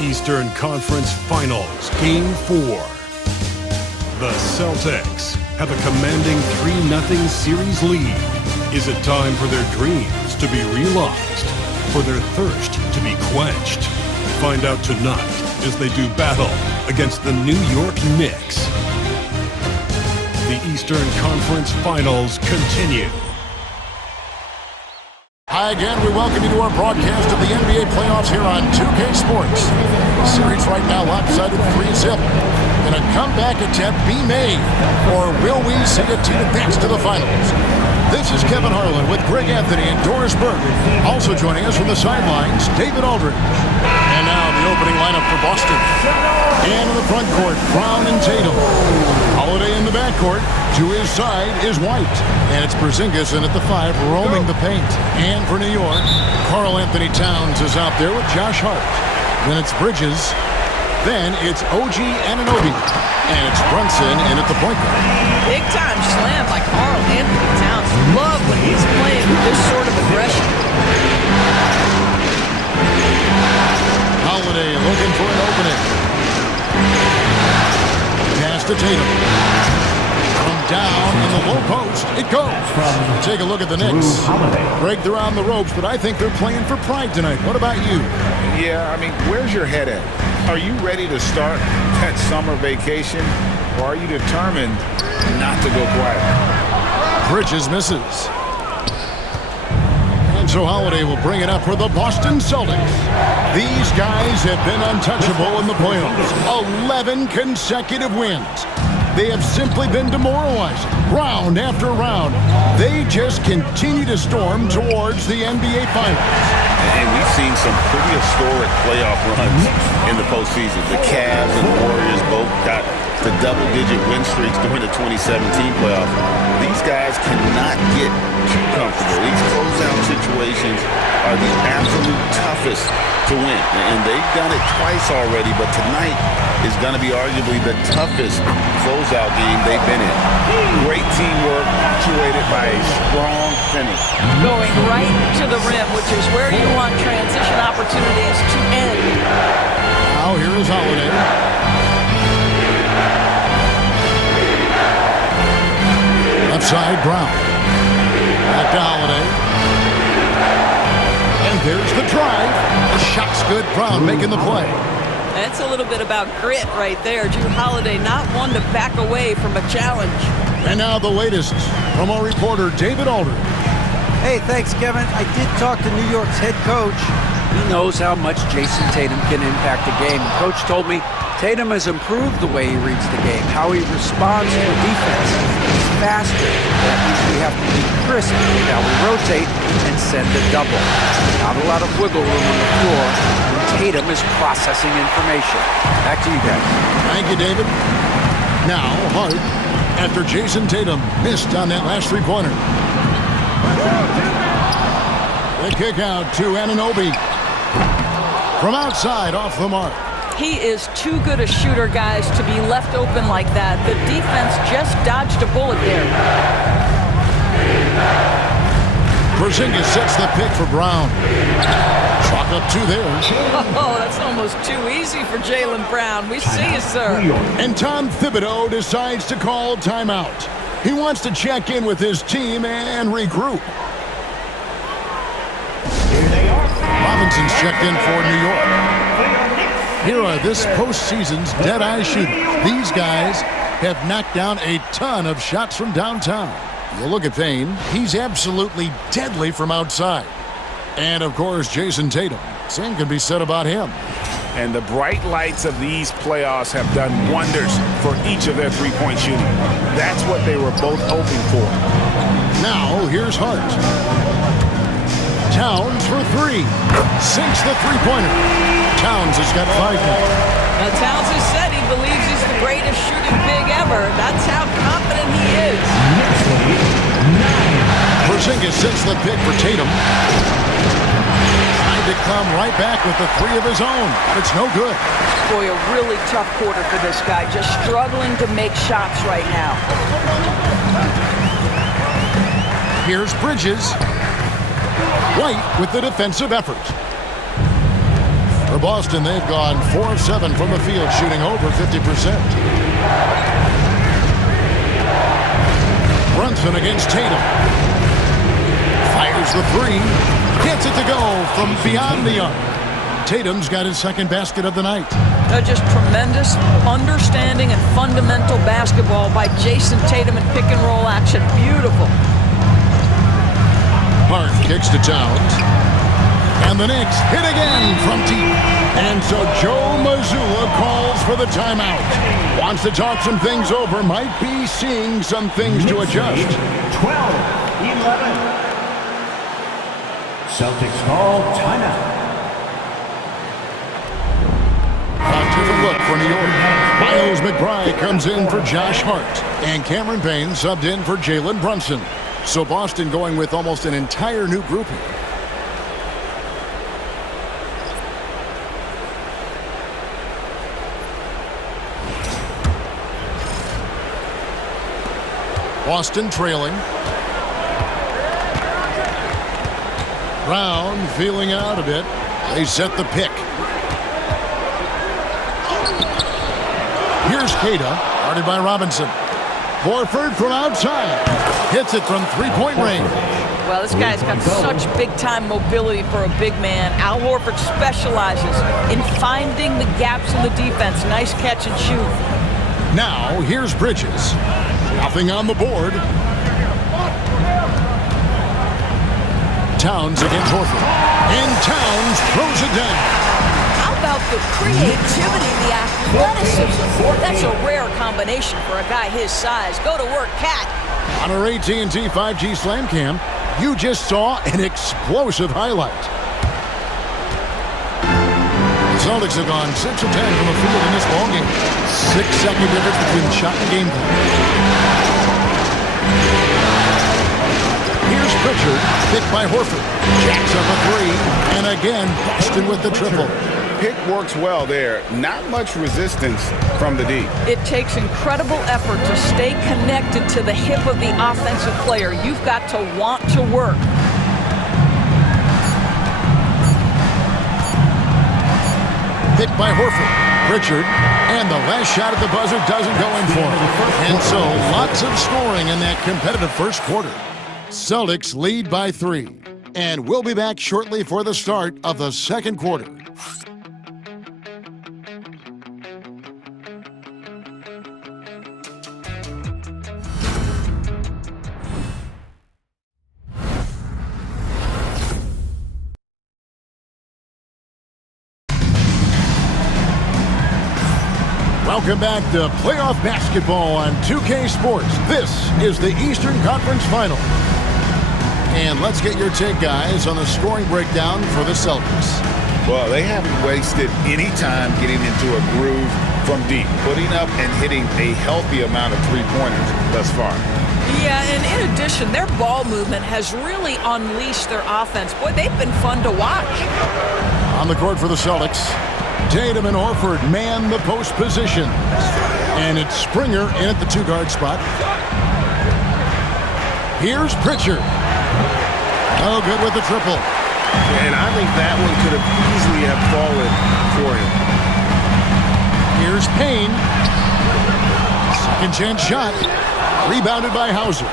Eastern Conference Finals, Game 4. The Celtics have a commanding 3-0 series lead. Is it time for their dreams to be realized? For their thirst to be quenched? Find out tonight as they do battle against the New York Knicks. The Eastern Conference Finals continue. Hi again, we welcome you to our broadcast of the NBA playoffs here on 2K Sports. The series right now lopsided 3-0. Can a comeback attempt be made, or will we see a team advance to the finals? This is Kevin Harlan with Greg Anthony and Doris Burke. Also joining us from the sidelines, David Aldridge. And now the opening lineup for Boston. And in the front court, Brown and Tatum. Holiday in the backcourt. To his side is White. And it's Porzingis in at the 5, roaming the paint. And for New York, Karl Anthony Towns is out there with Josh Hart. Then it's Bridges. Then it's OG Anunoby. And it's Brunson in at the point guard. Big time slam by Karl Anthony Towns. Love when he's playing with this sort of aggression. Holiday looking for an opening. Pass to Tatum. Down in the low post, it goes. Take a look at the Knicks. Greg, they're on the ropes, but I think they're playing for pride tonight. What about you? Yeah, I mean, where's your head at? Are you ready to start that summer vacation, or are you determined not to go quiet? Bridges misses. And so Holiday will bring it up for the Boston Celtics. These guys have been untouchable in the playoffs. 11 consecutive wins. They have simply been demoralizing, round after round. They just continue to storm towards the NBA Finals. And we've seen some pretty historic playoff runs in the postseason. The Cavs and the Warriors both got the double-digit win streaks during the 2017 playoff. These guys cannot get too comfortable. These closeout situations are the absolute toughest to win. And they've done it twice already, but tonight is going to be arguably the toughest closeout game they've been in. Great teamwork, punctuated by a strong finish. Going right to the rim, which is where you want transition opportunities to end. Now here is Holiday. Left side, Brown. Back to Holiday. And there's the drive. The shot's good. Brown making the play. That's a little bit about grit right there. Drew Holiday not one to back away from a challenge. And now the latest from our reporter, David Aldridge. Hey, thanks, Kevin. I did talk to New York's head coach. He knows how much Jason Tatum can impact a game. Coach told me Tatum has improved the way he reads the game, how he responds to defense. He's faster. That means we have to be crisp with how we rotate and send a double. Not a lot of wiggle room on the floor when Tatum is processing information. Back to you guys. Thank you, David. Now, Hart, after Jason Tatum missed on that last three-pointer. The kick out to Anunoby. From outside, off the mark. He is too good a shooter, guys, to be left open like that. The defense just dodged a bullet there. Porzingis sets the pick for Brown. Chalk up two there. Oh, that's almost too easy for Jaylen Brown. We see you, sir. And Tom Thibodeau decides to call timeout. He wants to check in with his team and regroup. Robinson's checked in for New York. Here are this postseason's dead-eye shooters. These guys have knocked down a ton of shots from downtown. You look at Payne, he's absolutely deadly from outside. And, of course, Jason Tatum. Same can be said about him. And the bright lights of these playoffs have done wonders for each of their three-point shooting. That's what they were both hoping for. Now, here's Hart. Towns for three. Sinks the three-pointer. Towns has got 5 now. Now, Towns has said he believes he's the greatest shooting big ever. That's how confident he is. Porzingis sets the pick for Tatum. come right back with the three of his own, but it's no good. Boy, a really tough quarter for this guy. Just struggling to make shots right now. Here's Bridges. White with the defensive effort. For Boston, they've gone 4 of 7 from the field, shooting over 50%. Brunson against Tatum. Fires the three. Gets it to go from beyond the arc. Tatum's got his second basket of the night. Just tremendous understanding and fundamental basketball by Jason Tatum in pick-and-roll action. Beautiful. Hart kicks to Towns. And the Knicks hit again from deep. And so Joe Mazzulla calls for the timeout. Wants to talk some things over. Might be seeing some things to adjust. 12-11. Celtics call timeout. A different look for New York. Miles McBride comes in for Josh Hart. And Cameron Payne subbed in for Jalen Brunson. So Boston going with almost an entire new grouping. Boston trailing. Brown feeling out a bit. They set the pick. Here's Keita, guarded by Robinson. Horford from outside. Hits it from three-point range. Well, this guy's got such big-time mobility for a big man. Al Horford specializes in finding the gaps in the defense. Nice catch and shoot. Now, here's Bridges. Nothing on the board. Towns against Horford. And Towns throws it down. How about the creativity, the athleticism? That's a rare combination for a guy his size. Go to work, Cat. On our AT&T 5G Slam Cam, you just saw an explosive highlight. The Celtics have gone 6 of 10 from the field in this ballgame. 6-second difference between the shot and game clock. Here's Pritchard, picked by Horford. Jacks up a three, and again, Boston with the triple. Pick works well there. Not much resistance from the D. It takes incredible effort to stay connected to the hip of the offensive player. You've got to want to work. Picked by Horford. Pritchard, and the last shot at the buzzer doesn't go in for him. And so lots of scoring in that competitive first quarter. Celtics lead by 3. And we'll be back shortly for the start of the second quarter. Welcome back to playoff basketball on 2K Sports. This is the Eastern Conference Final. And let's get your take, guys, on the scoring breakdown for the Celtics. Well, they haven't wasted any time getting into a groove from deep, putting up and hitting a healthy amount of three-pointers thus far. Yeah, and in addition, their ball movement has really unleashed their offense. Boy, they've been fun to watch. On the court for the Celtics, Tatum and Horford man the post position. And it's Springer in at the two-guard spot. Here's Pritchard. Oh, good with the triple. And I think that one could have easily have fallen for him. Here's Payne. Second chance shot. Rebounded by Hauser.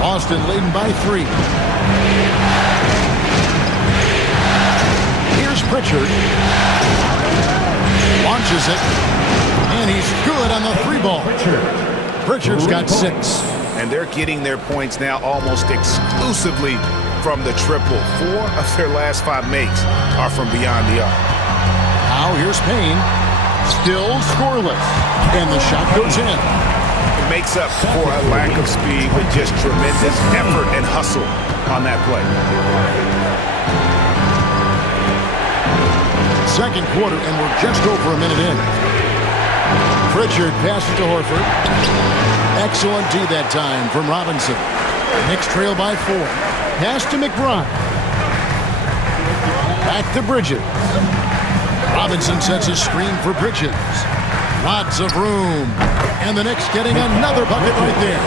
Boston leading by 3. Here's Pritchard. Launches it. And he's good on the 3-ball. Pritchard's got 6. And they're getting their points now almost exclusively from the triple. 4 of their last 5 makes are from beyond the arc. Now here's Payne. Still scoreless. And the shot goes in. It makes up for a lack of speed with just tremendous effort and hustle on that play. Second quarter, and we're just over a minute in. Pritchard passes to Horford. Excellent D that time from Robinson. Knicks trail by 4. Pass to McBride. Back to Bridges. Robinson sets a screen for Bridges. Lots of room. And the Knicks getting another bucket right there.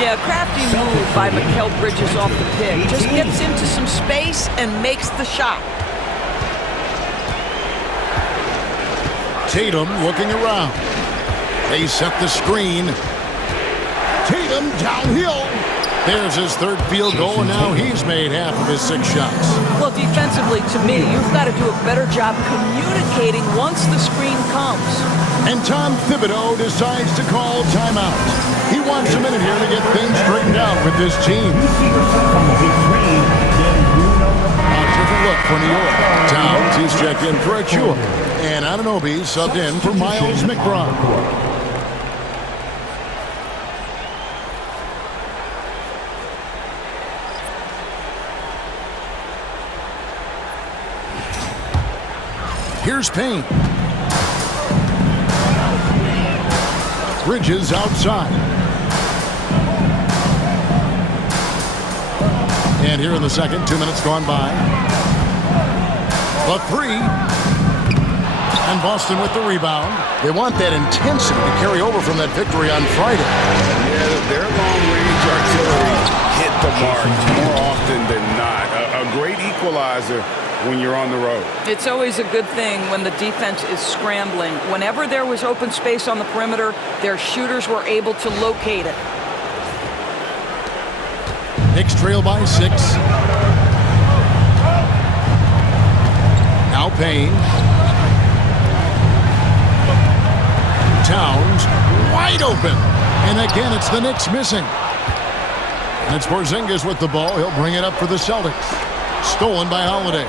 Yeah, crafty move by Mikal Bridges off the pick. Just gets into some space and makes the shot. Tatum looking around. They set the screen. Tatum downhill. There's his third field goal, and now he's made half of his 6 shots. Well, defensively, to me, you've got to do a better job communicating once the screen comes. And Tom Thibodeau decides to call timeout. He wants a minute here to get things straightened out with this team. A different look for New York. Towns, he's checked in for Achua. And Anunoby subbed in for Miles McBride. Here's Payne. Bridges outside. And here in the second, 2 minutes gone by. A 3. And Boston with the rebound. They want that intensity to carry over from that victory on Friday. Yeah, their long-range artillery hit the mark more often than not. A great equalizer when you're on the road. It's always a good thing when the defense is scrambling. Whenever there was open space on the perimeter, their shooters were able to locate it. Knicks trail by 6. Now Payne. Towns wide open. And again, it's the Knicks missing. And it's Porzingis with the ball. He'll bring it up for the Celtics. Stolen by Holiday.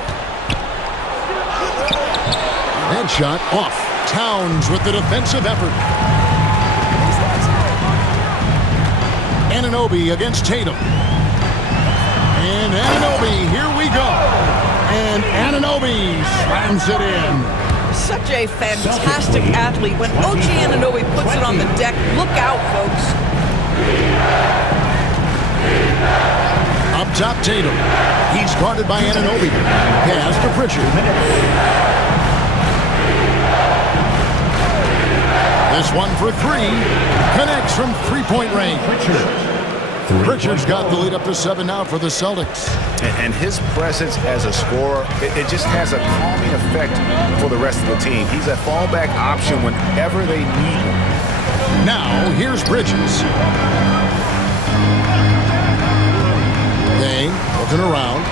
Headshot off. Towns with the defensive effort. Anunoby against Tatum. And Anunoby, here we go. And Anunoby slams it in. Such a fantastic athlete. When OG Anunoby puts it on the deck, look out, folks. Up top, Tatum. He's guarded by Anunoby. Pass to Pritchard. This one for 3. Connects from three-point range. Pritchard's got the lead up to 7 now for the Celtics. And his presence as a scorer, it just has a calming effect for the rest of the team. He's a fallback option whenever they need him. Now, here's Bridges. Payne looking around.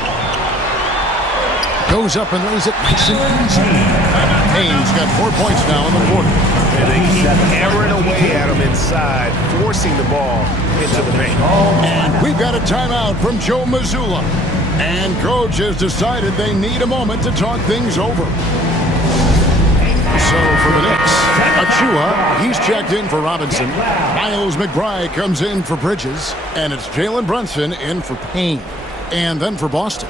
Goes up and lays it nice and easy. Payne's got 4 points now in the quarter. And they keep hammering away at him inside, forcing the ball into the paint. And we've got a timeout from Joe Mazzulla. And coach has decided they need a moment to talk things over. So for the Knicks, Achua, he's checked in for Robinson. Miles McBride comes in for Bridges. And it's Jalen Brunson in for Payne. And then for Boston,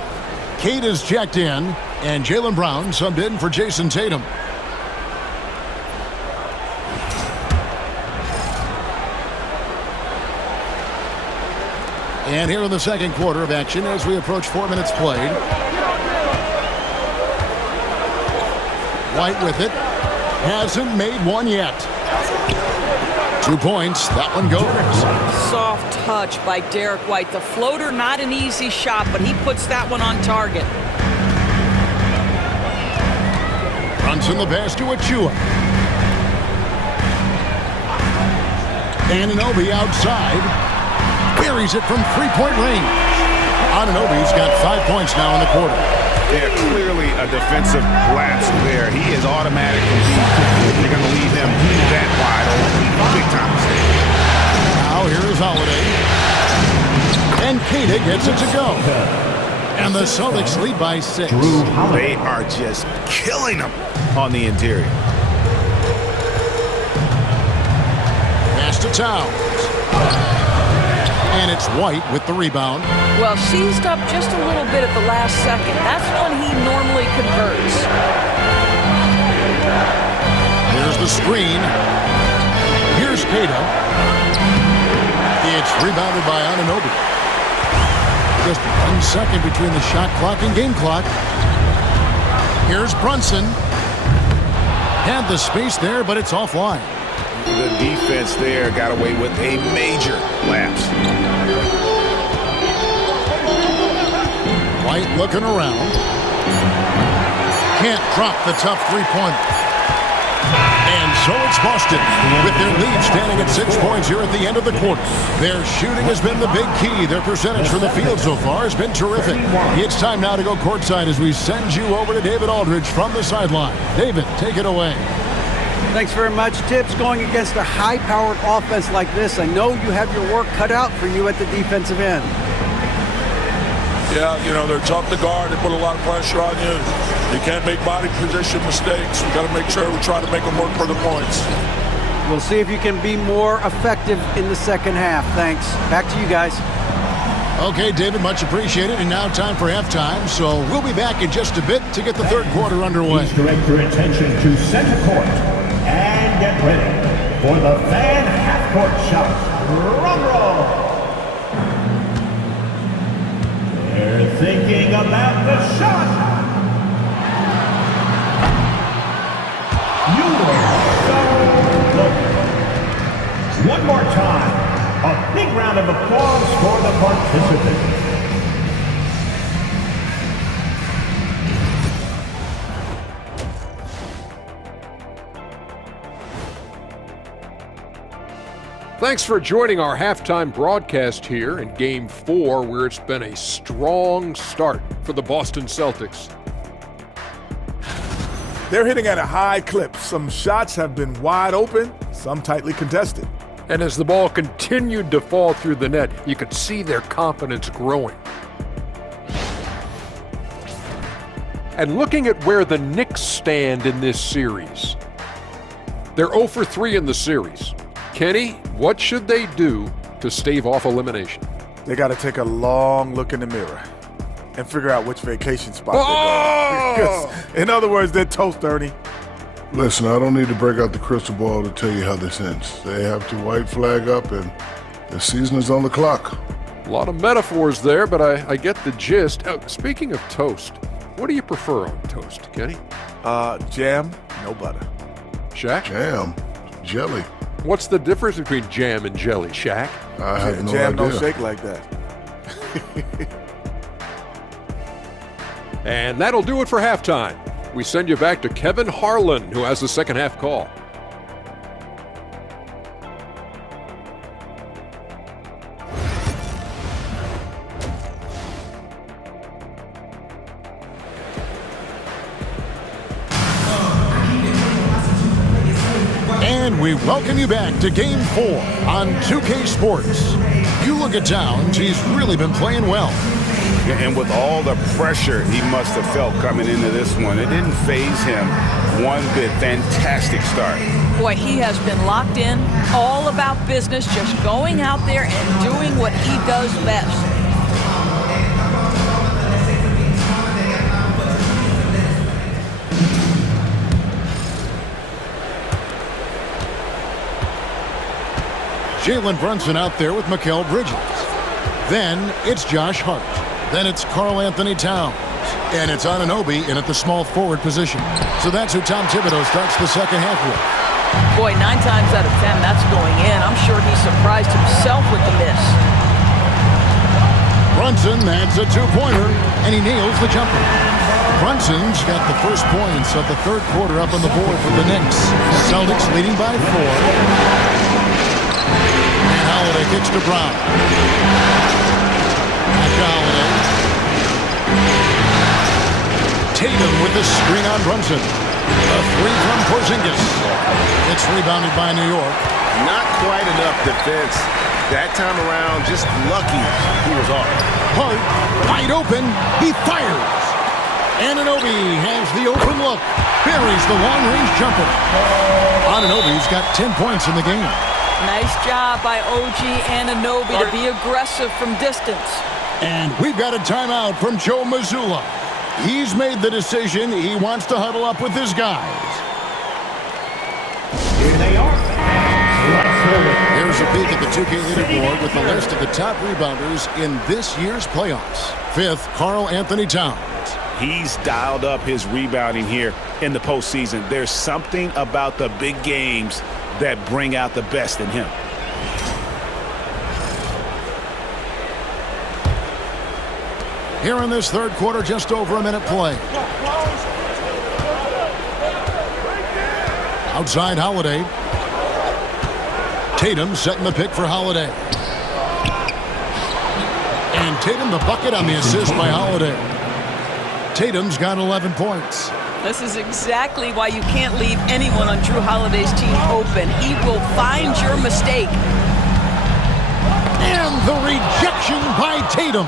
Cade is checked in. And Jaylen Brown subbed in for Jason Tatum. And here in the second quarter of action as we approach 4 minutes played. White with it. Hasn't made one yet. 2 points. That one goes. Soft touch by Derek White. The floater, not an easy shot, but he puts that one on target. Brunson the pass to Achua. Anunoby outside. Buries it from three-point range. Anunoby's got 5 points now in the quarter. Yeah, clearly a defensive lapse there. He is automatic from deep. If you're going to leave him that wide open, big time mistake. Now here is Holiday. And Kade gets it to go. And the Celtics lead by 6. They are just killing them on the interior. Pass to Towns. And it's White with the rebound. Well, seized up just a little bit at the last second. That's when he normally converts. Here's the screen. Here's Cato. It's rebounded by Anunoby. Just 1 second between the shot clock and game clock. Here's Brunson. Had the space there, but it's offline. The defense there got away with a major lapse. White looking around. Can't drop the tough three-pointer. And so it's Boston, with their lead standing at 6 points here at the end of the quarter. Their shooting has been the big key. Their percentage from the field so far has been terrific. It's time now to go courtside as we send you over to David Aldridge from the sideline. David, take it away. Thanks very much. Tips, going against a high-powered offense like this, I know you have your work cut out for you at the defensive end. Yeah, you know, they're tough to guard. They put a lot of pressure on you. You can't make body position mistakes. We've got to make sure we try to make them work for the points. We'll see if you can be more effective in the second half. Thanks. Back to you guys. Okay, David, much appreciated. And now time for halftime. So we'll be back in just a bit to get the third quarter underway. Please direct your attention to center court and get ready for the fan half-court shot. Drum roll. They're thinking about the shot. You are so good. One more time, a big round of applause for the participants. Thanks for joining our halftime broadcast here in Game 4, where it's been a strong start for the Boston Celtics. They're hitting at a high clip. Some shots have been wide open, some tightly contested. And as the ball continued to fall through the net, you could see their confidence growing. And looking at where the Knicks stand in this series, they're 0 for 3 in the series. Kenny, what should they do to stave off elimination? They got to take a long look in the mirror and figure out which vacation spot they're going. In other words, they're toast, Ernie. Listen, I don't need to break out the crystal ball to tell you how this ends. They have to white flag up, and the season is on the clock. A lot of metaphors there, but I get the gist. Speaking of toast, what do you prefer on toast, Kenny? Jam, no butter. Shaq? Jam, jelly. What's the difference between jam and jelly, Shaq? I have no Jam idea. don't shake like that. And that'll do it for halftime. We send you back to Kevin Harlan, who has the second half call. And we welcome you back to Game 4 on 2K Sports. You look at Towns, he's really been playing well. Yeah, and with all the pressure he must have felt coming into this one, it didn't faze him one bit. Fantastic start. Boy, he has been locked in, all about business, just going out there and doing what he does best. Jalen Brunson out there with Mikal Bridges. Then it's Josh Hart. Then it's Karl Anthony Towns. And it's Anunoby in at the small forward position. So that's who Tom Thibodeau starts the second half with. Boy, 9 times out of 10, that's going in. I'm sure he surprised himself with the miss. Brunson adds a two-pointer, and he nails the jumper. Brunson's got the first points of the third quarter up on the board for the Knicks. Celtics leading by 4. And Holiday kicks to Brown. Back to Holiday. Tatum with the screen on Brunson. A three from Porzingis. It's rebounded by New York. Not quite enough defense. That time around, just lucky he was off. Hart, wide open, he fires. Anunoby has the open look. Buries the long-range jumper. Anunoby's got 10 points in the game. Nice job by OG Anunoby to be aggressive from distance. And we've got a timeout from Joe Mazzulla. He's made the decision. He wants to huddle up with his guys. Here they are. Here's a peek at the 2K leaderboard with the list of the top rebounders in this year's playoffs. 5th, Karl Anthony Towns. He's dialed up his rebounding here in the postseason. There's something about the big games that bring out the best in him. Here in this third quarter, just over a minute play. Outside Holiday. Tatum setting the pick for Holiday. And Tatum the bucket on the assist by Holiday. Tatum's got 11 points. This is exactly why you can't leave anyone on Drew Holiday's team open. He will find your mistake. And the rejection by Tatum.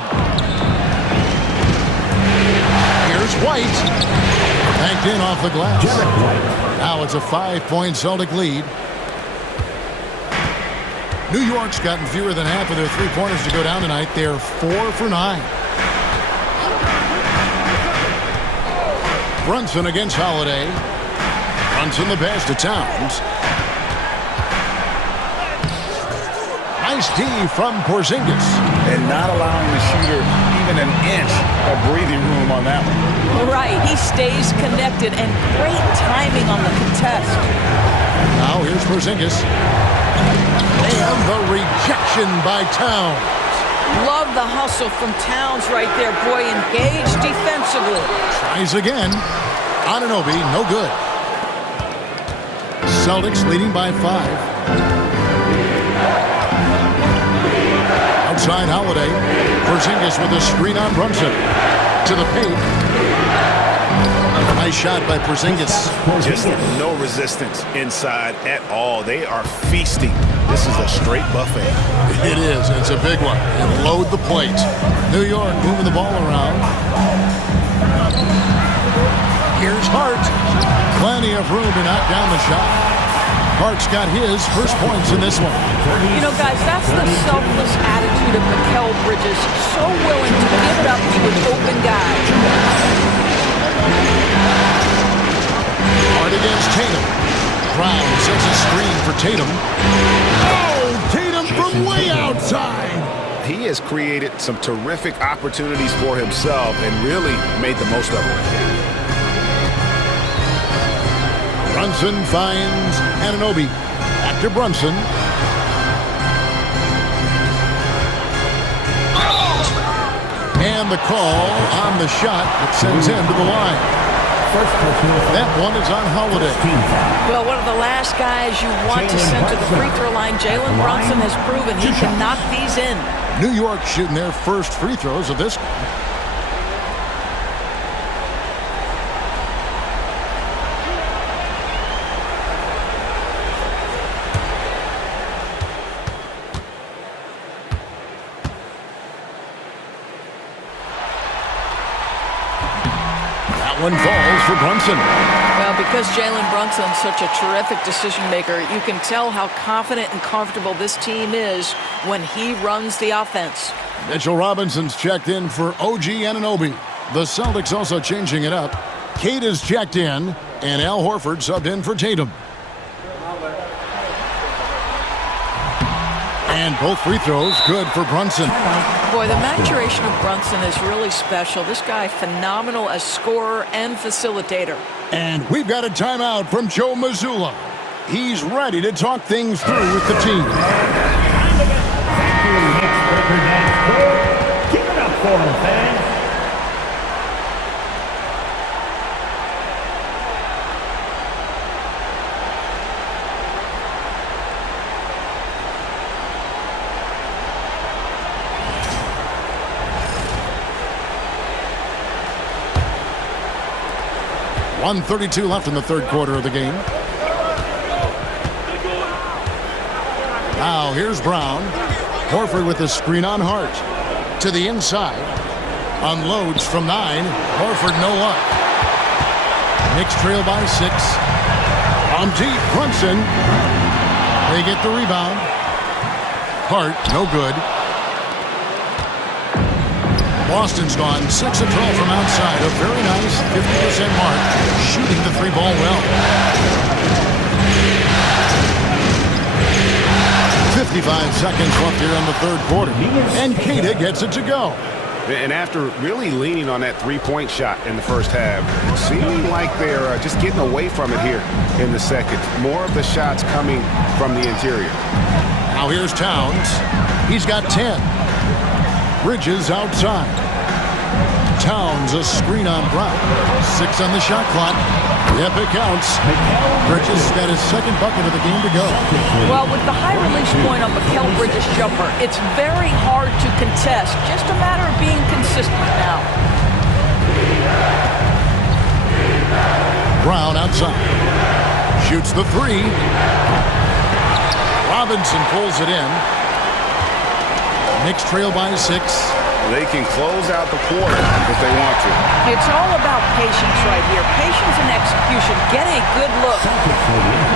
Here's White. Banked in off the glass. Now it's a 5-point Celtic lead. New York's gotten fewer than half of their three-pointers to go down tonight. They're 4 for 9. Brunson against Holiday. Brunson the pass to Towns. Nice D from Porzingis. And not allowing the shooter even an inch of breathing room on that one. Right, he stays connected, and great timing on the contest. Now here's Porzingis. And the rejection by Towns. Love the hustle from Towns right there. Boy, engaged defensively. Tries again. Anunoby, no good. Celtics leading by 5. Outside Holiday. Porzingis with a screen on Brunson. To the paint. Nice shot by Porzingis. Just no resistance inside at all. They are feasting. This is a straight buffet. It is. It's a big one. And load the plate. New York moving the ball around. Here's Hart. Plenty of room to knock down the shot. Hart's got his first points in this one. You know, guys, that's the selfless attitude of Mikal Bridges. So willing to give it up to an open guy. Hart against Tatum. Brown sets a screen for Tatum. Oh, Tatum from way outside. He has created some terrific opportunities for himself and really made the most of it. Brunson finds Anunoby. Back to Brunson. And the call on the shot that sends him to the line. That one is on Holiday. Well, one of the last guys you want to send to the free throw line, Jalen Brunson has proven he can knock these in. New York shooting their first free throws of this game. One falls for Brunson. Well, because Jalen Brunson's such a terrific decision maker, you can tell how confident and comfortable this team is when he runs the offense. Mitchell Robinson's checked in for OG Anunoby. The Celtics also changing it up. Kate is checked in, and Al Horford subbed in for Tatum. And both free throws good for Brunson. Boy, the maturation of Brunson is really special. This guy, phenomenal as scorer and facilitator. And we've got a timeout from Joe Mazzulla. He's ready to talk things through with the team. Keep it up for him, fans. .132 left in the third quarter of the game. Now here's Brown. Horford with the screen on Hart. To the inside. Unloads from 9. Horford no luck. Knicks trail by 6. On deep, Brunson. They get the rebound. Hart no good. Boston's gone 6 of 12 from outside. A very nice 50% mark. Shooting the three ball well. 55 seconds left here in the third quarter. And Keita gets it to go. And after really leaning on that three-point shot in the first half, seeming like they're just getting away from it here in the second. More of the shots coming from the interior. Now here's Towns. He's got 10. Bridges outside. Towns, a screen on Brown. 6 on the shot clock. Yep, it counts. Bridges got his second bucket of the game to go. Well, with the high release point on Mikal Bridges' jumper, it's very hard to contest. Just a matter of being consistent now. Brown outside. Shoots the 3. Robinson pulls it in. Knicks trail by 6. They can close out the quarter if they want to. It's all about patience right here. Patience and execution. Get a good look.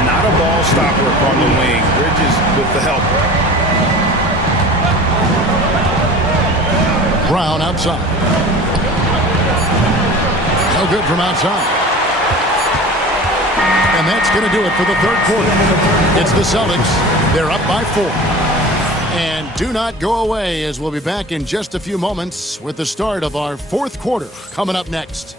Not a ball stopper on the wing. Bridges with the help. Brown outside. No good from outside. And that's going to do it for the third quarter. It's the Celtics. They're up by 4. And do not go away, as we'll be back in just a few moments with the start of our fourth quarter coming up next.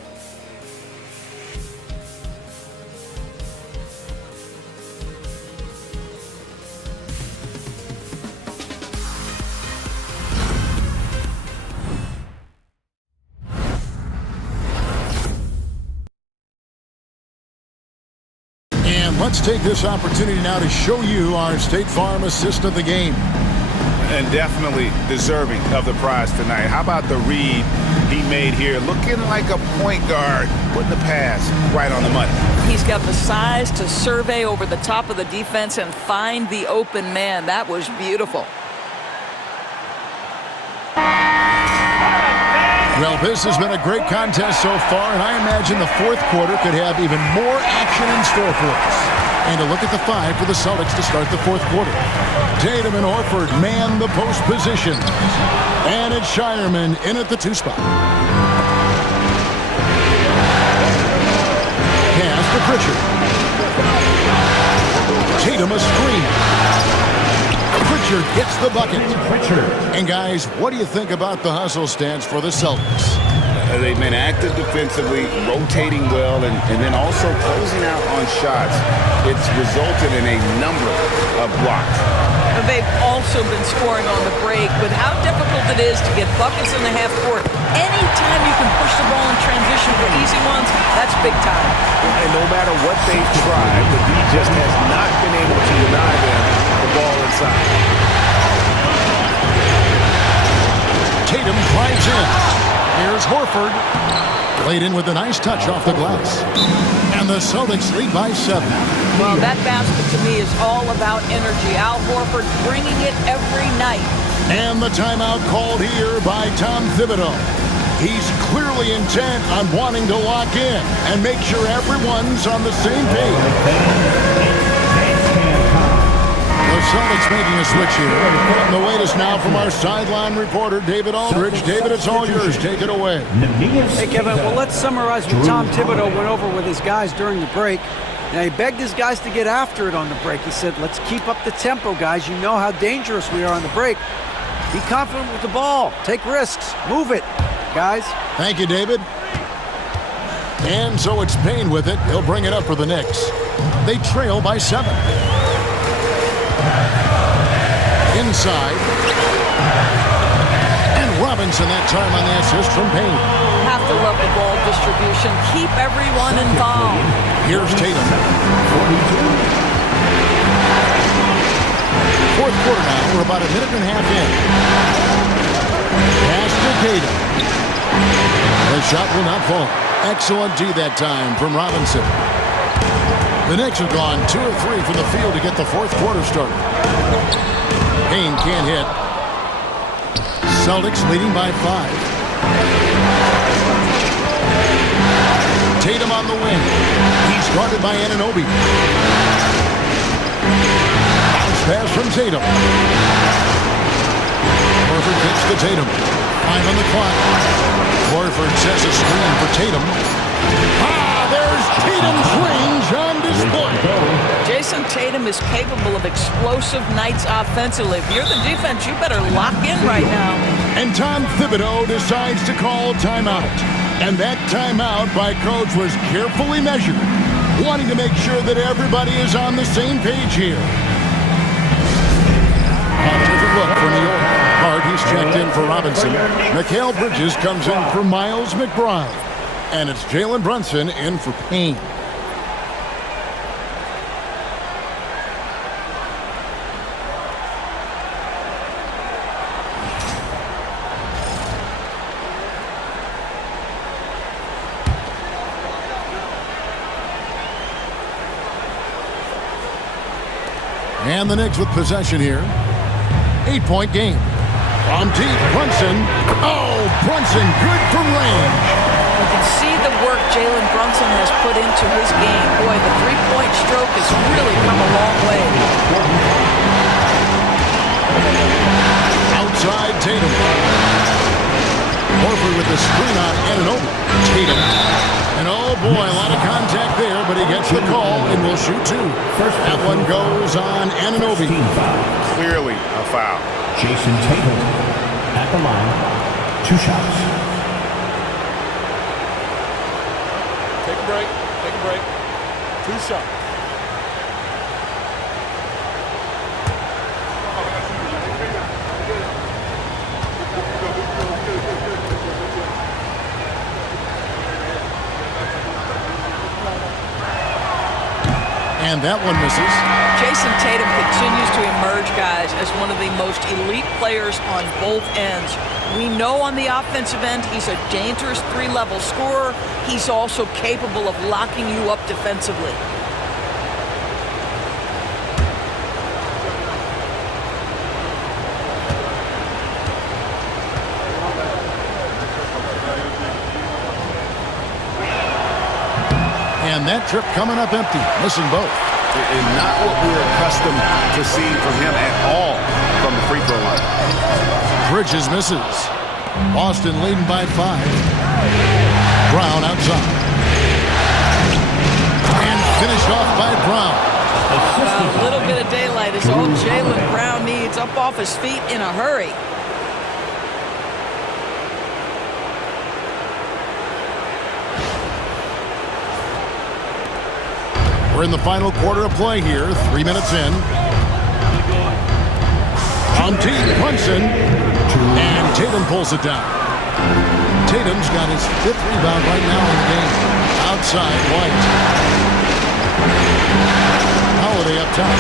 And let's take this opportunity now to show you our State Farm assist of the game. And definitely deserving of the prize tonight. How about the read he made here? Looking like a point guard, putting the pass right on the money. He's got the size to survey over the top of the defense and find the open man. That was beautiful. Well, this has been a great contest so far, and I imagine the fourth quarter could have even more action in store for us. And a look at the 5 for the Celtics to start the fourth quarter. Tatum and Horford man the post position. And it's Shireman in at the 2 spot. Pass to Pritchard. Tatum a screen. Pritchard gets the bucket. And guys, what do you think about the hustle stance for the Celtics? They've been active defensively, rotating well, and then also closing out on shots. It's resulted in a number of blocks. They've also been scoring on the break. With how difficult it is to get buckets in the half court, anytime you can push the ball in transition for easy ones, that's big time. And no matter what they've tried, the D just has not been able to deny them the ball inside. Tatum drives in. Here's Horford. Played in with a nice touch off the glass. And the Celtics lead by 7. Well, that basket to me is all about energy. Al Horford bringing it every night. And the timeout called here by Tom Thibodeau. He's clearly intent on wanting to lock in and make sure everyone's on the same page. The Celtics making a switch here. And the latest now from our sideline reporter, David Aldridge. David, it's all yours. Take it away. Hey, Kevin, well, let's summarize what Tom Thibodeau went over with his guys during the break. Now, he begged his guys to get after it on the break. He said, let's keep up the tempo, guys. You know how dangerous we are on the break. Be confident with the ball. Take risks. Move it, guys. Thank you, David. And so it's Payne with it. He'll bring it up for the Knicks. They trail by 7. Inside. And Robinson that time on the assist from Payne. Have to love the ball distribution. Keep everyone involved. Here's Tatum. Fourth quarter now. We're about a minute and a half in. Pass to Tatum. The shot will not fall. Excellent D that time from Robinson. The Knicks have gone 2 of 3 from the field to get the fourth quarter started. Payne can't hit. Celtics leading by 5. Tatum on the wing. He's guarded by Anunoby. Bounce pass from Tatum. Horford kicks to Tatum. 5 on the clock. Horford sets a screen for Tatum. There's Tatum's range on display. Jason Tatum is capable of explosive nights offensively. If you're the defense, you better lock in right now. And Tom Thibodeau decides to call timeout. And that timeout by Coach was carefully measured, wanting to make sure that everybody is on the same page here. Different look for New York. Hart, he's checked in for Robinson. Mikal Bridges comes in for Miles McBride. And it's Jalen Brunson in for Payne. And the Knicks with possession here. 8-point game. From deep, Brunson. Oh, Brunson good from range. You can see the work Jalen Brunson has put into his game. Boy, the three-point stroke has really come a long way. Outside Tatum. Horford with the screen on Anunoby. Tatum. And oh boy, a lot of contact there, but he gets the call and will shoot two. That one goes on Anunoby. Clearly a foul. Jason Tatum at the line. 2 shots. Take a break. Take a break. 2 shots. And that one misses. Jason Tatum continues to emerge, guys, as one of the most elite players on both ends. We know on the offensive end he's a dangerous three-level scorer. He's also capable of locking you up defensively. And that trip coming up empty, missing both. And not what we're accustomed to seeing from him at all from the free throw line. Bridges misses. Boston leading by 5. Brown outside. And finished off by Brown. A little bit of daylight is all Jaylen Brown needs, up off his feet in a hurry. We're in the final quarter of play here, 3 minutes in. On deep, Brunson. And Tatum pulls it down. Tatum's got his 5th rebound right now in the game. Outside, White. Holiday up top.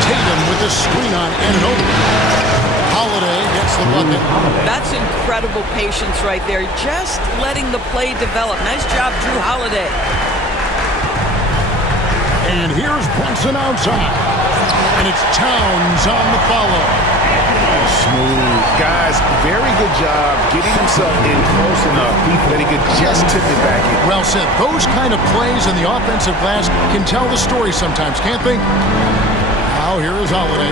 Tatum with the screen on Anunoby. Holiday gets the bucket. That's incredible patience right there. Just letting the play develop. Nice job, Drew Holiday. And here's Brunson outside. And it's Towns on the follow. Smooth. Guys, very good job getting himself in close enough that he could just tip it back in. Well said. Those kind of plays in the offensive glass can tell the story sometimes, can't they? Now here is Holiday.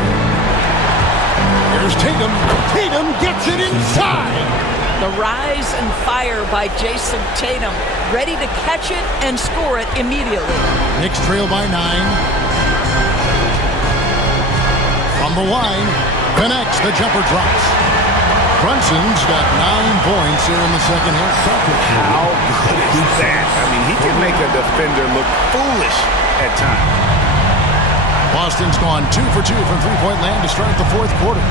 Here's Tatum. Tatum gets it inside. The rise and fire by Jason Tatum, ready to catch it and score it immediately. Knicks trail by 9. From the line, connects, the jumper drops. Brunson's got 9 points here in the second half. How good is that? I mean, he can make a defender look foolish at times. Boston's gone 2 for 2 from three-point land to start the 4th quarter.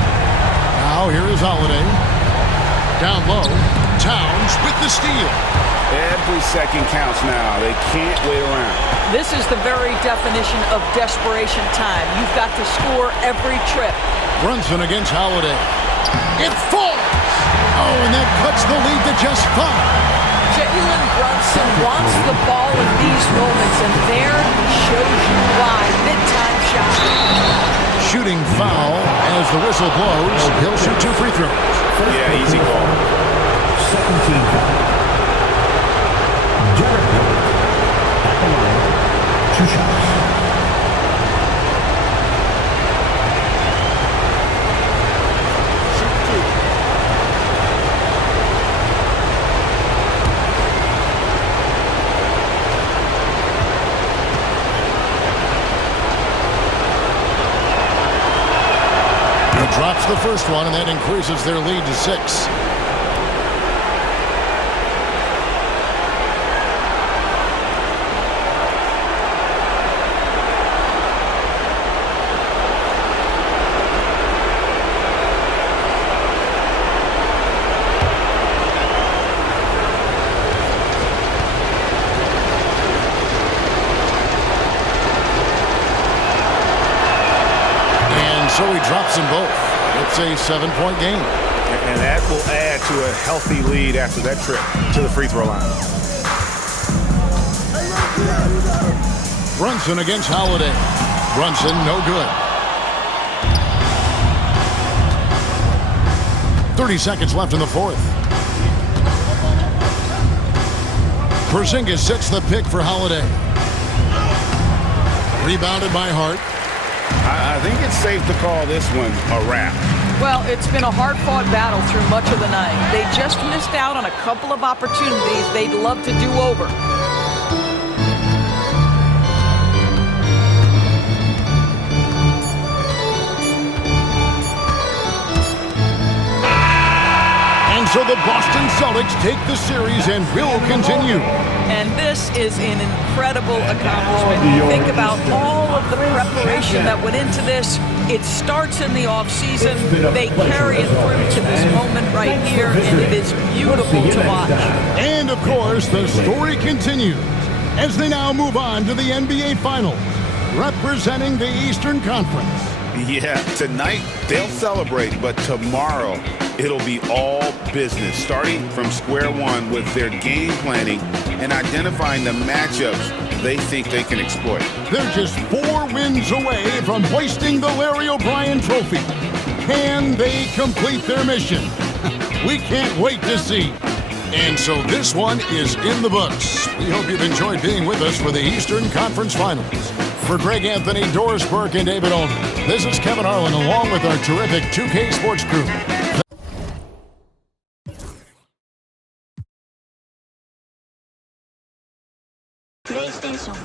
Now here is Holiday. Down low, Towns with the steal. Every second counts now. They can't wait around. This is the very definition of desperation time. You've got to score every trip. Brunson against Holiday. It falls! Oh, and that cuts the lead to just 5. Jalen Brunson wants the ball in these moments, and there he shows you why. Mid-time shot. Shooting foul as the whistle blows. He'll shoot 2 free throws. Yeah, easy call. Second team foul. Derek at the line. 2 shots. the first one, and that increases their lead to 6. So he drops them both. It's a 7-point game. And that will add to a healthy lead after that trip to the free throw line. Brunson against Holiday. Brunson, no good. 30 seconds left in the fourth. Porzingis sets the pick for Holiday. Rebounded by Hart. I think it's safe to call this one a wrap. Well, it's been a hard-fought battle through much of the night. They just missed out on a couple of opportunities they'd love to do over. And so the Boston Celtics take the series and will continue. And this is an incredible accomplishment. You think about all of the preparation that went into this. It starts in the offseason. They carry it through to this moment right here, and it is beautiful to watch. And, of course, the story continues as they now move on to the NBA Finals, representing the Eastern Conference. Yeah, tonight they'll celebrate, but tomorrow it'll be all business, starting from square one with their game planning and identifying the matchups they think they can exploit. They're just 4 wins away from hoisting the Larry O'Brien Trophy. Can they complete their mission? We can't wait to see. And so this one is in the books. We hope you've enjoyed being with us for the Eastern Conference Finals. For Greg Anthony, Doris Burke, and David Olney, this is Kevin Harlan along with our terrific 2K Sports crew. PlayStation